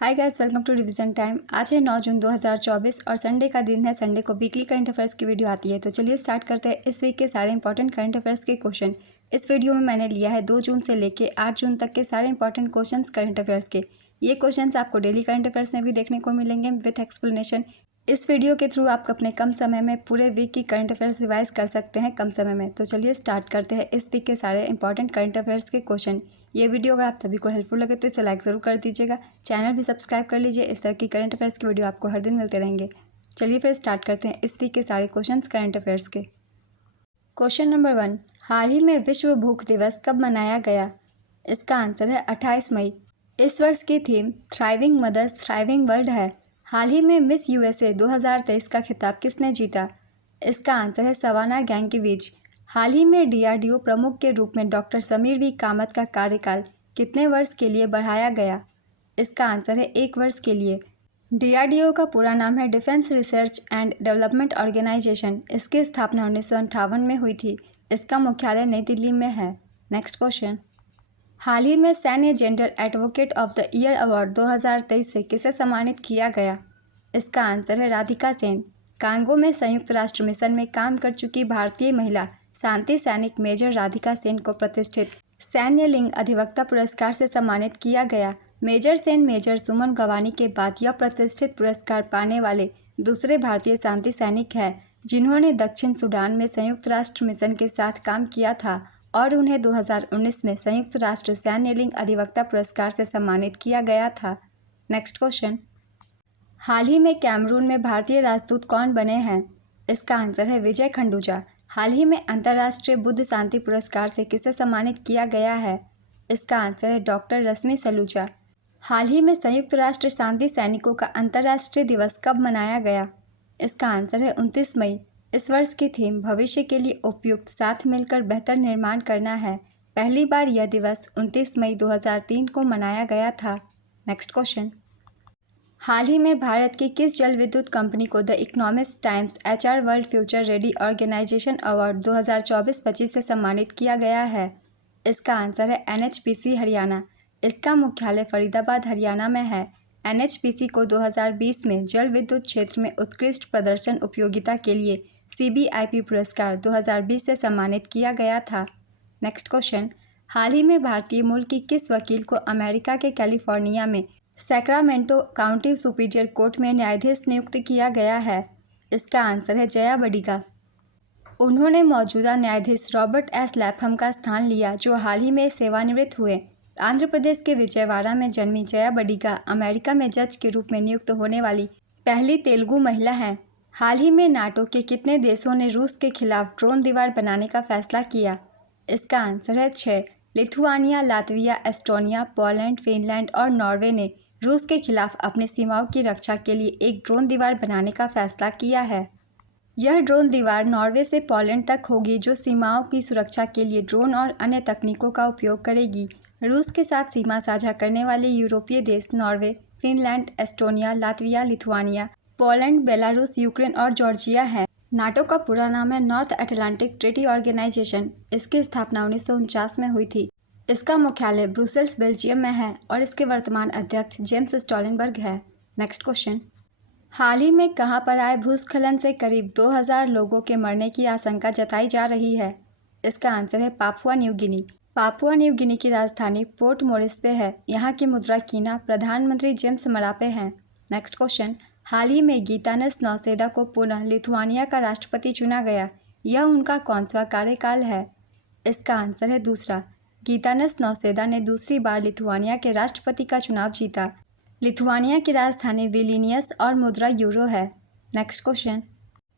Hi guys, welcome to revision time. आज है 9 जून 2024 और संडे का दिन है। संडे को वीकली करंट अफेयर्स की वीडियो आती है। तो चलिए स्टार्ट करते हैं इस वीक के सारे इंपॉर्टेंट करंट अफेयर्स के क्वेश्चन। इस वीडियो में मैंने लिया है 2 जून से लेके 8 जून तक के सारे इंपॉर्टेंट क्वेश्चंस करंट अफेयर्स के। ये क्वेश्चंस आपको डेली करंट अफेयर्स में भी देखने को मिलेंगे विथ एक्सप्लेनेशन। इस वीडियो के थ्रू आप अपने कम समय में पूरे वीक की करंट अफेयर्स रिवाइज कर सकते हैं कम समय में। तो चलिए स्टार्ट करते हैं इस वीक के सारे इंपॉर्टेंट करंट अफेयर्स के क्वेश्चन। ये वीडियो अगर आप सभी को हेल्पफुल लगे तो इसे लाइक ज़रूर कर दीजिएगा। चैनल भी सब्सक्राइब कर लीजिए। इस तरह की करंट अफेयर्स की वीडियो आपको हर दिन मिलते रहेंगे। चलिए फिर स्टार्ट करते हैं इस वीक के सारे क्वेश्चंस करंट अफेयर्स के। क्वेश्चन नंबर 1, हाल ही में विश्व भूख दिवस कब मनाया गया? इसका आंसर है 28 मई। इस वर्ष की theme thriving mothers thriving world है। हाल ही में मिस यूएसए 2023 का खिताब किसने जीता? इसका आंसर है सवाना गैंकिविच। हाल ही में डीआरडीओ प्रमुख के रूप में डॉक्टर समीर वी कामत का कार्यकाल कितने वर्ष के लिए बढ़ाया गया? इसका आंसर है 1 वर्ष के लिए। डीआरडीओ का पूरा नाम है defence research and development organisation. इसकी स्थापना 1958 में हुई थी। इसका मुख्यालय नई दिल्ली में है। नेक्स्ट क्वेश्चन, हाल ही में सैन्य gender advocate of the year award 2023 से किसे सम्मानित किया गया? इसका आंसर है राधिका सेन। कांगो में संयुक्त राष्ट्र मिशन में काम कर चुकी भारतीय महिला शांति सैनिक मेजर राधिका सेन को प्रतिष्ठित सैन्य लिंग अधिवक्ता पुरस्कार से सम्मानित किया गया। मेजर सेन मेजर सुमन गवानी के बाद यह प्रतिष्ठित पुरस्कार पाने वाले दूसरे भारतीय शांति सैनिक हैं जिन्होंने दक्षिण सूडान में संयुक्त राष्ट्र मिशन के साथ काम किया था और उन्हें 2019 में संयुक्त राष्ट्र सैन्य लिंग अधिवक्ता पुरस्कार से सम्मानित किया गया था। नेक्स्ट क्वेश्चन, हाल ही में कैमरून में भारतीय राजदूत कौन बने हैं? इसका आंसर है विजय खंडूजा। हाल ही में अंतर्राष्ट्रीय बुद्ध शांति पुरस्कार से किसे सम्मानित किया गया है? इसका आंसर है डॉक्टर रश्मि सलूजा। हाल ही में संयुक्त राष्ट्र शांति सैनिकों का अंतर्राष्ट्रीय दिवस कब मनाया गया? इसका आंसर है 29 मई। इस वर्ष की थीम भविष्य के लिए उपयुक्त साथ मिलकर बेहतर निर्माण करना है। पहली बार यह दिवस 29 मई 2003 को मनाया गया था। नेक्स्ट क्वेश्चन, हाल ही में भारत की किस जल विद्युत कंपनी को the Economist Times HR world future ready organisation award 2024-25 से सम्मानित किया गया है? इसका आंसर है एनएचपीसी हरियाणा। इसका मुख्यालय फरीदाबाद हरियाणा में है। एनएचपीसी को 2020 में जल विद्युत क्षेत्र में उत्कृष्ट प्रदर्शन उपयोगिता के लिए सीबीआईपी पुरस्कार 2020 से सम्मानित किया गया था। नेक्स्ट क्वेश्चन, हाल ही में भारतीय मूल की किस वकील को अमेरिका के कैलिफोर्निया में सैक्रामेंटो काउंटी सुपीरियर कोर्ट में न्यायाधीश नियुक्त किया गया है? इसका आंसर है जया बडिगा। उन्होंने मौजूदा न्यायाधीश रॉबर्ट एस लैफम का स्थान लिया जो हाल ही में सेवानिवृत्त हुए। आंध्र प्रदेश के विजयवाड़ा में जन्मी जया बडिगा अमेरिका में जज के रूप में नियुक्त होने वाली पहली तेलुगु महिला हैं। हाल ही में नाटो के कितने देशों ने रूस के खिलाफ ड्रोन दीवार बनाने का फैसला किया? इसका आंसर है 6। Lithuania, Latvia, Estonia, Poland, Finland और नॉर्वे ने रूस के खिलाफ अपनी सीमाओं की रक्षा के लिए एक ड्रोन दीवार बनाने का फैसला किया है। यह ड्रोन दीवार नॉर्वे से पोलैंड तक होगी जो सीमाओं की सुरक्षा के लिए ड्रोन और अन्य तकनीकों का उपयोग करेगी। रूस के साथ सीमा साझा करने वाले यूरोपीय देश Norway, Finland, Estonia, Latvia, Lithuania, Poland, Belarus, Ukraine और जॉर्जिया है। नाटो का पूरा नाम है नॉर्थ अटलांटिक ट्रीटी ऑर्गेनाइजेशन। इसकी स्थापना 1949 में हुई थी। इसका मुख्यालय ब्रुसेल्स, बेल्जियम में है और इसके वर्तमान अध्यक्ष जेम्स स्टोलनबर्ग है। नेक्स्ट क्वेश्चन, हाल ही में कहां पर आए भूस्खलन से करीब 2000 लोगों के मरने की आशंका जताई जा रही है? इसका आंसर है Papua New Guinea. Papua New Guinea की राजधानी पोर्ट मोरिस्बे है। यहाँ की मुद्रा कीना। प्रधानमंत्री जेम्स मरापे हैं। नेक्स्ट क्वेश्चन, हाल ही में गीतानस नौसेदा को पुनः लिथुआनिया का राष्ट्रपति चुना गया। यह उनका कौन-सा कार्यकाल है? इसका आंसर है दूसरा। गीतानस नौसेदा ने दूसरी बार लिथुआनिया के राष्ट्रपति का चुनाव जीता। लिथुआनिया की राजधानी विलिनियस और मुद्रा यूरो है। नेक्स्ट क्वेश्चन,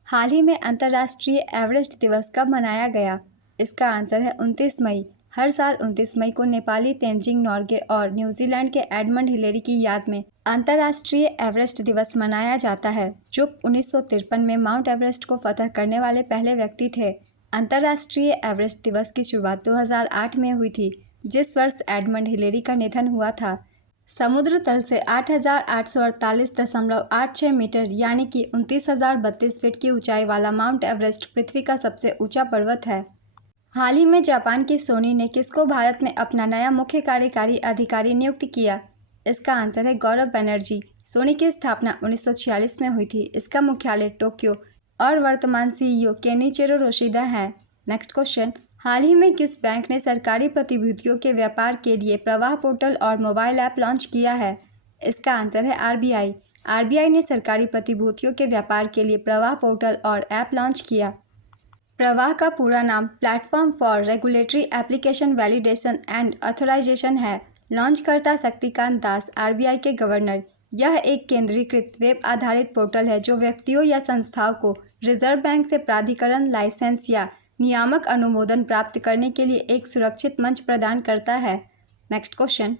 हाल ही में अंतर्राष्ट्रीय एवरेस्ट दिवस कब मनाया गया? इसका आंसर है 29 मई। हर साल 29 मई को नेपाली तेंजिंग नोर्गे और न्यूजीलैंड के एडमंड हिलेरी की याद में अंतर्राष्ट्रीय एवरेस्ट दिवस मनाया जाता है जो 1953 में माउंट एवरेस्ट को फतह करने वाले पहले व्यक्ति थे। अंतर्राष्ट्रीय एवरेस्ट दिवस की शुरुआत 2008 में हुई थी जिस वर्ष एडमंड हिलेरी का निधन हुआ था। समुद्र तल से 8,848.86 मीटर यानी कि 29,032 फीट की ऊंचाई वाला माउंट एवरेस्ट पृथ्वी का सबसे ऊंचा पर्वत है। हाल ही में जापान की सोनी ने किसको भारत में अपना नया मुख्य कार्यकारी अधिकारी नियुक्त किया? इसका आंसर है गौरव बनर्जी। सोनी की स्थापना 1946 में हुई थी। इसका मुख्यालय टोक्यो और वर्तमान सीईओ केनिचिरो योशिदा है। नेक्स्ट क्वेश्चन, हाल ही में किस बैंक ने सरकारी प्रतिभूतियों के व्यापार के लिए प्रवाह पोर्टल और मोबाइल ऐप लॉन्च किया है? इसका आंसर है आरबीआई। आरबीआई ने सरकारी प्रतिभूतियों के व्यापार के लिए प्रवाह पोर्टल और ऐप लॉन्च किया। प्रवाह का पूरा नाम platform for regulatory application validation and authorisation है। लॉन्चकर्ता शक्तिकांत दास, आरबीआई के गवर्नर। यह एक केंद्रीकृत वेब आधारित पोर्टल है जो व्यक्तियों या संस्थाओं को रिजर्व बैंक से प्राधिकरण लाइसेंस या नियामक अनुमोदन प्राप्त करने के लिए एक सुरक्षित मंच प्रदान करता है। नेक्स्ट क्वेश्चन,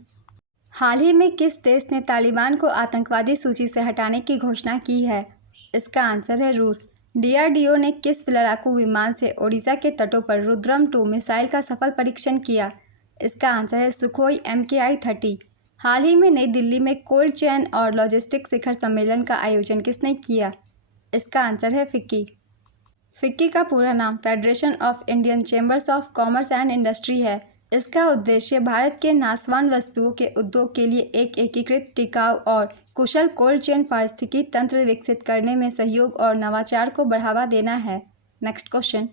हाल ही में किस देश ने तालिबान को आतंकवादी सूची से हटाने की घोषणा की है? इसका आंसर है रूस। डीआरडीओ ने किस लड़ाकू विमान से ओडिशा के तटों पर रुद्रम 2 मिसाइल का सफल परीक्षण किया? इसका आंसर है सुखोई MKI-30। हाल ही में नई दिल्ली में कोल्ड चेन और लॉजिस्टिक्स शिखर सम्मेलन का आयोजन किसने किया? इसका आंसर है फिक्की। फिक्की का पूरा नाम federation of Indian chambers of commerce and industry है। इसका उद्देश्य भारत के नाशवान वस्तुओं के उद्योग के लिए एक एकीकृत, टिकाऊ और कुशल कोल्ड चेन पारिस्थितिकी तंत्र विकसित करने में सहयोग और नवाचार को बढ़ावा देना है। नेक्स्ट क्वेश्चन,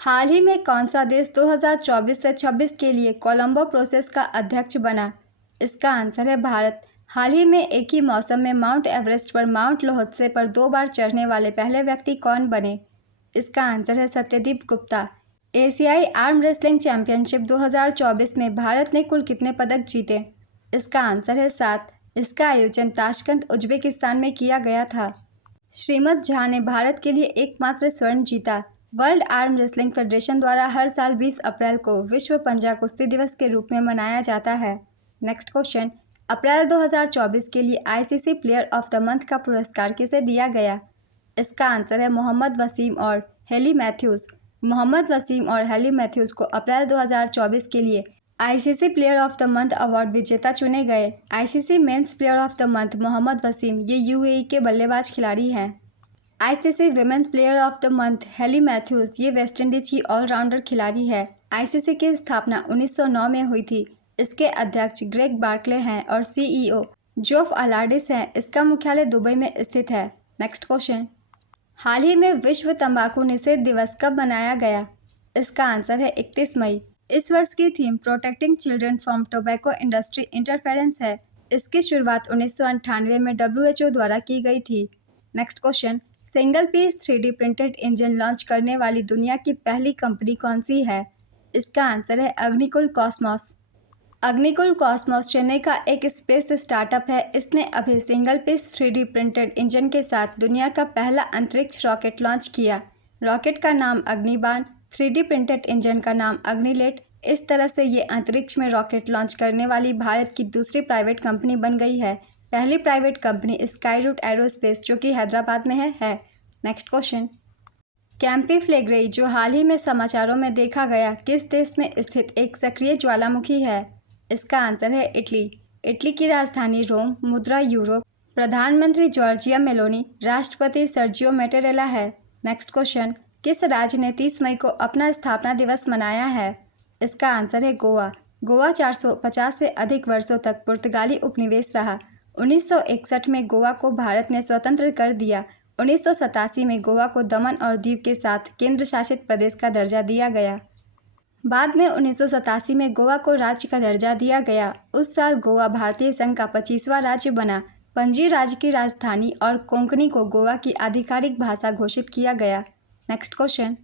हाल ही में कौन सा देश 2024 से 26 के लिए कोलंबो प्रोसेस का अध्यक्ष बना? इसका आंसर है भारत। हाल ही में एक ही मौसम में माउंट एवरेस्ट पर माउंट लोहत्से पर 2 बार चढ़ने वाले पहले व्यक्ति कौन बने? इसका आंसर है सत्यदीप गुप्ता। एशियाई आर्म रेसलिंग चैंपियनशिप 2024 में भारत ने कुल कितने पदक जीते? इसका आंसर है 7। इसका आयोजन ताशकंद, उज्बेकिस्तान में किया गया था। श्रीमत झा ने भारत के लिए एकमात्र स्वर्ण जीता। वर्ल्ड आर्म रेसलिंग फेडरेशन द्वारा हर साल 20 अप्रैल को विश्व पंजा कुश्ती दिवस के रूप में मनाया जाता है। नेक्स्ट क्वेश्चन, अप्रैल 2024 के लिए ICC player of the month का पुरस्कार किसे दिया गया? इसका आंसर है मोहम्मद वसीम और हेली मैथ्यूज़। मोहम्मद वसीम और हेली मैथ्यूज़ को अप्रैल 2024 के लिए ICC player of the month award विजेता चुने गए। ICC men's player of the month Mohammad Waseem, ये यूएई के बल्लेबाज खिलाड़ी हैं। ICC women player of the month Hayley Matthews, ये वेस्टइंडीज की ऑलराउंडर खिलाड़ी है। आईसीसी की स्थापना 1909 में हुई थी। इसके अध्यक्ष ग्रेग बार्कले हैं और सीईओ जोफ अलार्डिस हैं। इसका मुख्यालय दुबई में स्थित है। नेक्स्ट क्वेश्चन, हाल ही में विश्व तंबाकू निषेध दिवस कब मनाया गया? इसका आंसर है 31 मई। इस वर्ष की theme protecting children from tobacco industry interference है। इसकी शुरुआत 1998 में WHO द्वारा की गई थी। Next question, single piece 3D printed engine launch करने वाली दुनिया की पहली कंपनी कौन सी है? इसका आंसर है अग्निकुल कॉस्मोस। अग्निकुल कॉस्मोस चेन्नई का एक स्पेस स्टार्टअप है। इसने अभी single piece 3D printed engine के साथ दुनिया का पहला अंतरिक्ष रॉकेट लॉन्च किया। रॉकेट का नाम अग्निबाण, 3D प्रिंटेड इंजन का नाम अग्निलेट। इस तरह से ये अंतरिक्ष में रॉकेट लॉन्च करने वाली भारत की दूसरी प्राइवेट कंपनी बन गई है। पहली प्राइवेट कंपनी स्काईरूट एरोस्पेस, जो कि हैदराबाद में है। नेक्स्ट क्वेश्चन, कैंपी फ्लेग्रेई, जो हाल ही में समाचारों में देखा गया, किस देश में स्थित एक सक्रिय ज्वालामुखी है? इसका आंसर है इटली। इटली की राजधानी रोम, मुद्रा यूरो। प्रधानमंत्री जॉर्जिया मेलोनी, राष्ट्रपति सर्जियो मैटेरेला है। नेक्स्ट क्वेश्चन, किस राज्य ने 30 मई को अपना स्थापना दिवस मनाया है? इसका आंसर है गोवा। गोवा 450 से अधिक वर्षों तक पुर्तगाली उपनिवेश रहा। 1961 में गोवा को भारत ने स्वतंत्र कर दिया। 1987 में गोवा को दमन और दीव के साथ केंद्र शासित प्रदेश का दर्जा दिया गया। बाद में 1987 में गोवा को राज्य का दर्जा दिया गया। उस साल गोवा भारतीय संघ का 25वां राज्य बना। पणजी राज्य की राजधानी और कोंकणी को गोवा की आधिकारिक भाषा घोषित किया गया। नेक्स्ट क्वेश्चन,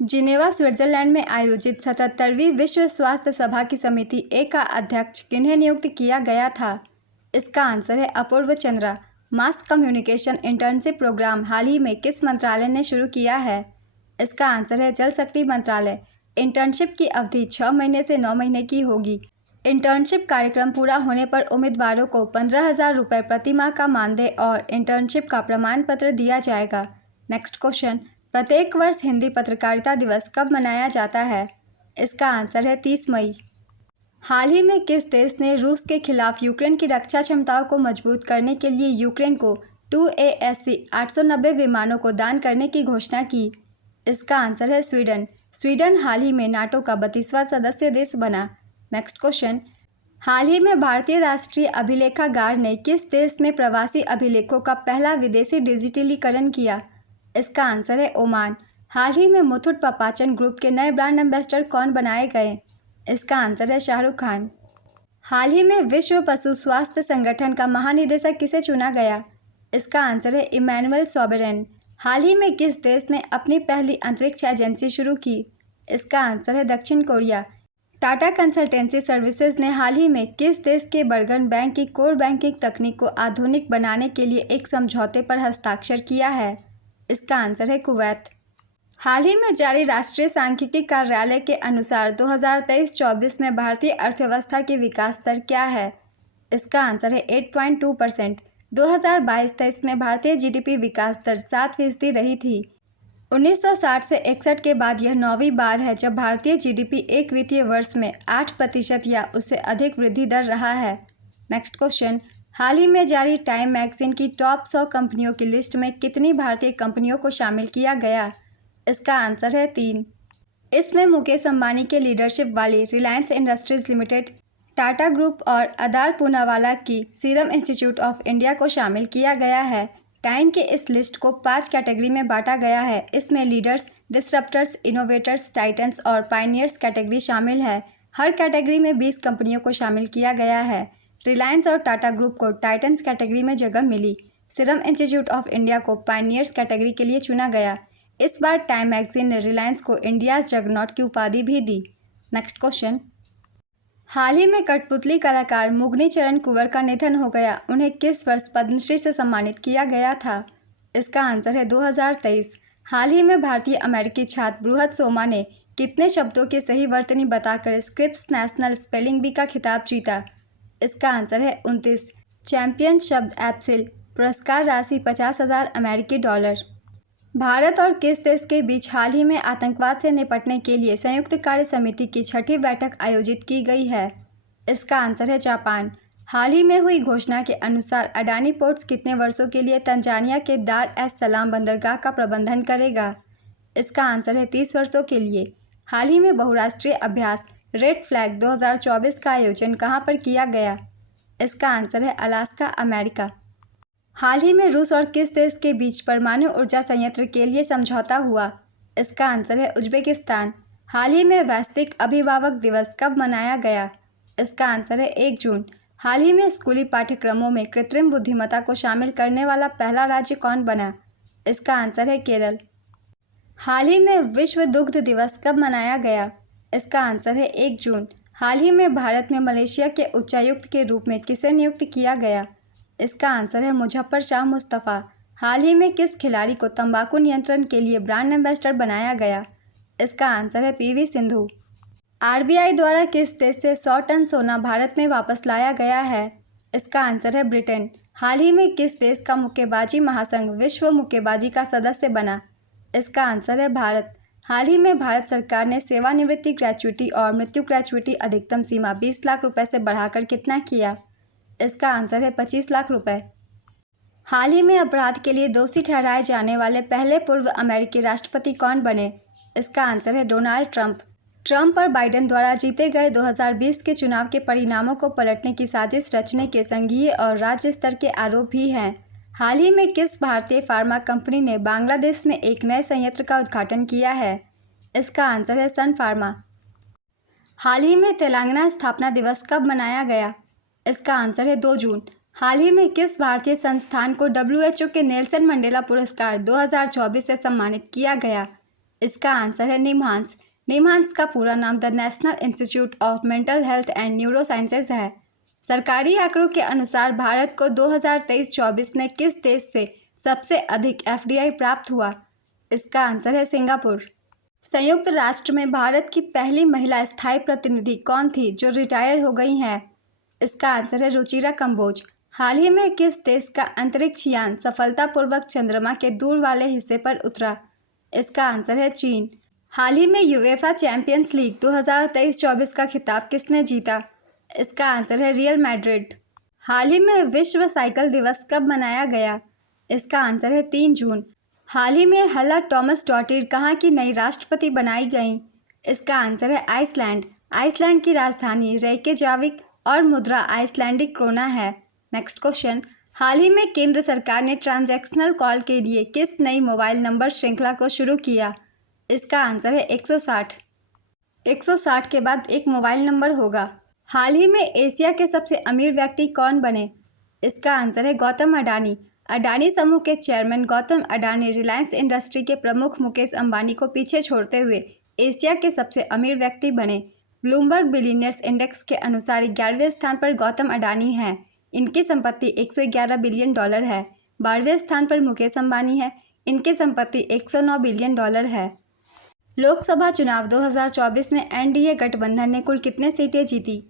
जिनेवा स्विट्जरलैंड में आयोजित 77वीं विश्व स्वास्थ्य सभा की समिति ए का अध्यक्ष किन्हें नियुक्त किया गया था? इसका आंसर है Apurva Chandra. Mass communication internship program हाल ही में किस मंत्रालय ने शुरू किया है? इसका आंसर है जल शक्ति मंत्रालय। इंटर्नशिप की अवधि 6 महीने से 9 महीने की होगी। इंटर्नशिप कार्यक्रम पूरा होने पर उम्मीदवारों को 15,000 रुपये प्रति माह का मानदेय और इंटर्नशिप का प्रमाण पत्र दिया जाएगा। नेक्स्ट क्वेश्चन, प्रत्येक वर्ष हिंदी पत्रकारिता दिवस कब मनाया जाता है? इसका आंसर है 30 मई। हाल ही में किस देश ने रूस के खिलाफ यूक्रेन की रक्षा क्षमताओं को मजबूत करने के लिए यूक्रेन को 2 ASC 890 विमानों को दान करने की घोषणा की? इसका आंसर है स्वीडन। स्वीडन हाल ही में नाटो का 32वां सदस्य देश बना। नेक्स्ट क्वेश्चन, हाल ही में भारतीय राष्ट्रीय अभिलेखागार ने किस देश में प्रवासी अभिलेखों का पहला विदेशी डिजिटलीकरण किया? इसका आंसर है ओमान। हाल ही में मुथूट पपाचन ग्रुप के नए ब्रांड एम्बेसडर कौन बनाए गए? इसका आंसर है शाहरुख खान। हाल ही में विश्व पशु स्वास्थ्य संगठन का महानिदेशक किसे चुना गया? इसका आंसर है इमैनुअल सोबेरेन। हाल ही में किस देश ने अपनी पहली अंतरिक्ष एजेंसी शुरू की? इसका आंसर है दक्षिण कोरिया। टाटा कंसल्टेंसी सर्विसेज ने हाल ही में किस देश के बर्गन बैंक की कोर बैंकिंग तकनीक को आधुनिक बनाने के लिए एक समझौते पर हस्ताक्षर किया है? इसका आंसर है कुवैत। हाल ही में जारी राष्ट्रीय सांख्यिकी कार्यालय के अनुसार 2023-24 में भारतीय अर्थव्यवस्था की विकास दर क्या है? इसका आंसर है 8.2%। 2022-23 में भारतीय जीडीपी विकास दर 7% रही थी। 1960 से 61 के बाद यह 9वीं बार है जब भारतीय जीडीपी एक वित्तीय वर्ष में 8% या उससे अधिक वृद्धि दर रहा है। नेक्स्ट क्वेश्चन, हाल ही में जारी टाइम मैगजीन की टॉप 100 कंपनियों की लिस्ट में कितनी भारतीय कंपनियों को शामिल किया गया? इसका आंसर है 3। इसमें मुकेश अंबानी के लीडरशिप वाली Reliance industries limited, Tata group और आधार पूनावाला की सीरम इंस्टीट्यूट ऑफ इंडिया को शामिल किया गया है। टाइम के इस लिस्ट को 5 कैटेगरी में बांटा गया है। इसमें लीडर्स, डिसरप्टर्स, इनोवेटर्स, टाइटन्स और पायनियर्स कैटेगरी शामिल है। हर कैटेगरी में 20 कंपनियों को शामिल किया गया है। रिलायंस और टाटा ग्रुप को टाइटन्स कैटेगरी में जगह मिली। सीरम इंस्टीट्यूट ऑफ इंडिया को पायनियर्स कैटेगरी के लिए चुना गया। इस बार टाइम मैगजीन ने रिलायंस को इंडियाज जगनॉट की उपाधि भी दी। नेक्स्ट क्वेश्चन, हाल ही में कठपुतली कलाकार मुगनी चरण कुंवर का निधन हो गया। उन्हें किस वर्ष पद्मश्री से सम्मानित किया गया था? इसका आंसर है 2023। हाल ही में भारतीय अमेरिकी छात्र बृहत सोमा ने कितने शब्दों की सही वर्तनी बताकर स्क्रिप्स नेशनल स्पेलिंग बी का खिताब जीता? इसका आंसर है 29। चैंपियन शब्द एप्सिल, पुरस्कार राशि $50,000 अमेरिकी। भारत और किस देश के बीच हाल ही में आतंकवाद से निपटने के लिए संयुक्त कार्य समिति की 6ठी बैठक आयोजित की गई है? इसका आंसर है जापान। हाल ही में हुई घोषणा के अनुसार अडानी पोर्ट्स कितने वर्षों के लिए तंजानिया के दार एस सलाम बंदरगाह का प्रबंधन करेगा? इसका आंसर है 30 वर्षों के लिए। हाल ही में बहुराष्ट्रीय अभ्यास रेड फ्लैग 2024 का आयोजन कहाँ पर किया गया? इसका आंसर है अलास्का, अमेरिका। हाल ही में रूस और किस देश के बीच परमाणु ऊर्जा संयंत्र के लिए समझौता हुआ? इसका आंसर है उज्बेकिस्तान। हाल ही में वैश्विक अभिभावक दिवस कब मनाया गया? इसका आंसर है 1 जून। हाल ही में स्कूली पाठ्यक्रमों में कृत्रिम बुद्धिमत्ता को शामिल करने वाला पहला राज्य कौन बना? इसका आंसर है केरल। हाल ही में विश्व दुग्ध दिवस कब मनाया गया? इसका आंसर है 1 जून। हाल ही में भारत में मलेशिया के उच्चायुक्त के रूप में किसे नियुक्त किया गया? इसका आंसर है मुजफ्फर शाह मुस्तफ़ा। हाल ही में किस खिलाड़ी को तंबाकू नियंत्रण के लिए ब्रांड एम्बेसडर बनाया गया? इसका आंसर है पीवी सिंधु। आरबीआई द्वारा किस देश से 100 टन सोना भारत में वापस लाया गया है? इसका आंसर है ब्रिटेन। हाल ही में किस देश का मुक्केबाजी महासंघ विश्व मुक्केबाजी का सदस्य बना? इसका आंसर है भारत। हाल ही में भारत सरकार ने सेवानिवृत्ति ग्रेच्युटी और मृत्यु ग्रेच्युटी अधिकतम सीमा 20 लाख रुपए से बढ़ाकर कितना किया? इसका आंसर है 25 लाख रुपए। हाल ही में अपराध के लिए दोषी ठहराए जाने वाले पहले पूर्व अमेरिकी राष्ट्रपति कौन बने? इसका आंसर है डोनाल्ड ट्रंप। ट्रंप और बाइडेन द्वारा जीते गए 2020 के चुनाव के परिणामों को पलटने की साजिश रचने के संघीय और राज्य स्तर के आरोप भी हैं। हाल ही में किस भारतीय फार्मा कंपनी ने बांग्लादेश में एक नए संयंत्र का उद्घाटन किया है? इसका आंसर है सन फार्मा। हाल ही में तेलंगाना स्थापना दिवस कब मनाया गया? इसका आंसर है 2 जून। हाल ही में किस भारतीय संस्थान को WHO के नेल्सन मंडेला पुरस्कार 2024 से सम्मानित किया गया? इसका आंसर है निमहांस। निमहांस का पूरा नाम the national institute of mental health and neuro sciences है। सरकारी आंकड़ों के अनुसार भारत को 2023-24 में किस देश से सबसे अधिक FDI प्राप्त हुआ? इसका आंसर है सिंगापुर। संयुक्त राष्ट्र में भारत की पहली महिला स्थायी प्रतिनिधि कौन थी जो रिटायर हो गई हैं? इसका आंसर है रुचिरा कंबोज। हाल ही में किस देश का अंतरिक्ष यान सफलतापूर्वक चंद्रमा के दूर वाले हिस्से पर उतरा? इसका आंसर है चीन। हाल ही में यूएफा चैंपियंस लीग 2023-24 का खिताब किसने जीता? इसका आंसर है रियल मैड्रिड। हाल ही में विश्व साइकिल दिवस कब मनाया गया? इसका आंसर है 3 जून। हाल ही में हला टॉमस डॉटिर कहाँ की नई राष्ट्रपति बनाई गई? इसका आंसर है आइसलैंड। आइसलैंड की राजधानी रेयकेजाविक और मुद्रा आइसलैंडिक क्रोना है। नेक्स्ट क्वेश्चन, हाल ही में केंद्र सरकार ने ट्रांजैक्शनल कॉल के लिए किस नई मोबाइल नंबर श्रृंखला को शुरू किया? इसका आंसर है 160। 160 के बाद एक मोबाइल नंबर होगा। हाल ही में एशिया के सबसे अमीर व्यक्ति कौन बने? इसका आंसर है गौतम अडानी। अडानी समूह के चेयरमैन गौतम अडानी रिलायंस इंडस्ट्री के प्रमुख मुकेश अंबानी को पीछे छोड़ते हुए एशिया के सबसे अमीर व्यक्ति बने। ब्लूमबर्ग बिलियनियर्स इंडेक्स के अनुसार 11वें स्थान पर गौतम अडानी हैं। इनकी संपत्ति $111 बिलियन है। 12वें स्थान पर मुकेश अंबानी है। इनकी संपत्ति $109 बिलियन है। लोकसभा चुनाव 2024 में एनडीए गठबंधन ने कुल कितने सीटें जीती?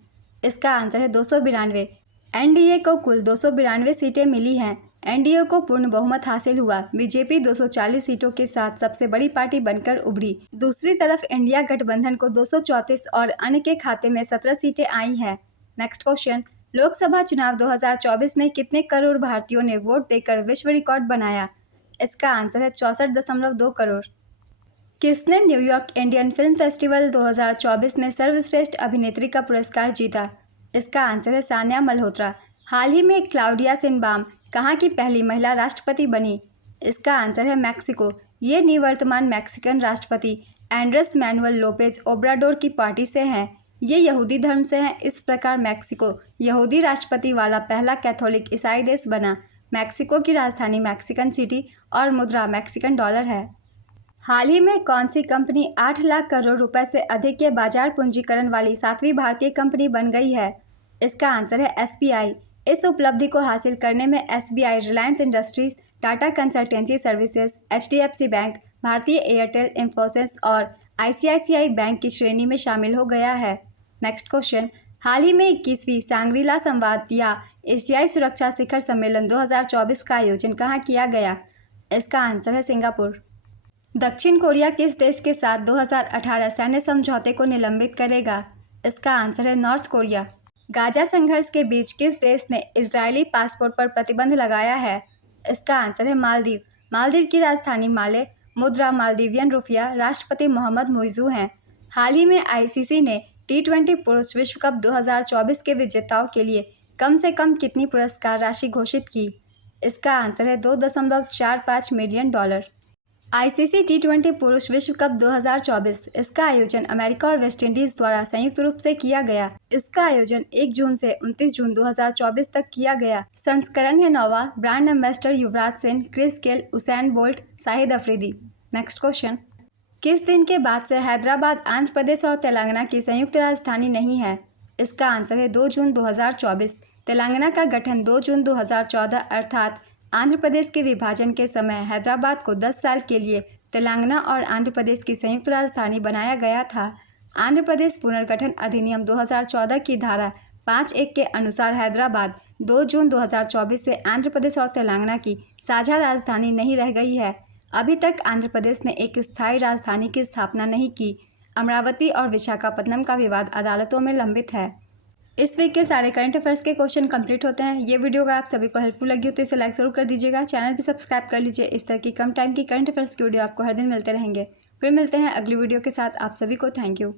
इसका आंसर है 292। एनडीए को कुल 292 सीटें मिली हैं। एनडीए को पूर्ण बहुमत हासिल हुआ। बीजेपी 240 सीटों के साथ सबसे बड़ी पार्टी बनकर उभरी। दूसरी तरफ इंडिया गठबंधन को 234 और अन्य के खाते में 17 सीटें आई हैं। नेक्स्ट क्वेश्चन, लोकसभा चुनाव 2024 में कितने करोड़ भारतीयों ने वोट देकर विश्व रिकॉर्ड बनाया? इसका आंसर है 64.2 करोड़। किसने न्यूयॉर्क इंडियन फिल्म फेस्टिवल 2024 में सर्वश्रेष्ठ अभिनेत्री का पुरस्कार जीता? इसका आंसर है सान्या मल्होत्रा। हाल ही में क्लाउडिया शिनबाम कहाँ की पहली महिला राष्ट्रपति बनी? इसका आंसर है मैक्सिको। ये निवर्तमान मैक्सिकन राष्ट्रपति एंड्रेस मैनुअल लोपेज ओब्राडोर की पार्टी से हैं। ये यहूदी धर्म से हैं। इस प्रकार मैक्सिको यहूदी राष्ट्रपति वाला पहला कैथोलिक ईसाई देश बना। मैक्सिको की राजधानी मैक्सिकन सिटी और मुद्रा मैक्सिकन डॉलर है। हाल ही में कौन सी कंपनी 8 लाख करोड़ रुपए से अधिक के बाजार पूंजीकरण वाली 7वीं भारतीय कंपनी बन गई है? इसका आंसर है एसबीआई। इस उपलब्धि को हासिल करने में SBI, Reliance industries, Tata consultancy services, HDFC bank, भारतीय एयरटेल, इंफोसिस और आईसीआईसीआई बैंक की श्रेणी में शामिल हो गया है। नेक्स्ट क्वेश्चन, हाल ही में 21वीं सांग्रीला संवाद या एशियाई सुरक्षा शिखर सम्मेलन 2024 का आयोजन कहाँ किया गया? इसका आंसर है सिंगापुर। दक्षिण कोरिया किस देश के साथ 2018 सैन्य समझौते को निलंबित करेगा? इसका आंसर है नॉर्थ कोरिया। गाजा संघर्ष के बीच किस देश ने इजरायली पासपोर्ट पर प्रतिबंध लगाया है? इसका आंसर है मालदीव। मालदीव की राजधानी माले, मुद्रा मालदीवियन रुपया, राष्ट्रपति मोहम्मद मुइज़ू हैं। हाल ही में आईसीसी ने T20 पुरुष विश्व कप 2024 के विजेताओं के लिए कम से कम कितनी पुरस्कार राशि घोषित की? इसका आंसर है $2.45 मिलियन। आईसीसी T20 पुरुष विश्व कप 2024 इसका आयोजन अमेरिका और वेस्टइंडीज द्वारा संयुक्त रूप से किया गया। इसका आयोजन 1 जून से 29 जून 2024 तक किया गया। संस्करण है 9वां। Brand ambassador Yuvraj Singh, Chris Gayle, Usain Bolt, Shahid Afridi. Next question, किस दिन के बाद से हैदराबाद आंध्र प्रदेश और तेलंगाना की संयुक्त राजधानी नहीं है? इसका आंसर है 2 जून 2024। तेलंगाना का गठन 2 जून 2014 अर्थात आंध्र प्रदेश के विभाजन के समय हैदराबाद को 10 साल के लिए तेलंगाना और आंध्र प्रदेश की संयुक्त राजधानी बनाया गया था। आंध्र प्रदेश पुनर्गठन अधिनियम 2014 की धारा 5(1) के अनुसार हैदराबाद 2 जून 2024 से आंध्र प्रदेश और तेलंगाना की साझा राजधानी नहीं रह गई है। अभी तक आंध्र प्रदेश ने एक स्थायी राजधानी की स्थापना नहीं की। अमरावती और विशाखापत्तनम का विवाद अदालतों में लंबित है। इस वीक के सारे करंट अफेयर्स के क्वेश्चन कंप्लीट होते हैं। ये वीडियो अगर आप सभी को हेल्पफुल लगी हो तो इसे लाइक जरूर कर दीजिएगा। चैनल भी सब्सक्राइब कर लीजिए। इस तरह की कम टाइम की करंट अफेयर्स की वीडियो आपको हर दिन मिलते रहेंगे। फिर मिलते हैं अगली वीडियो के साथ। आप सभी को थैंक यू।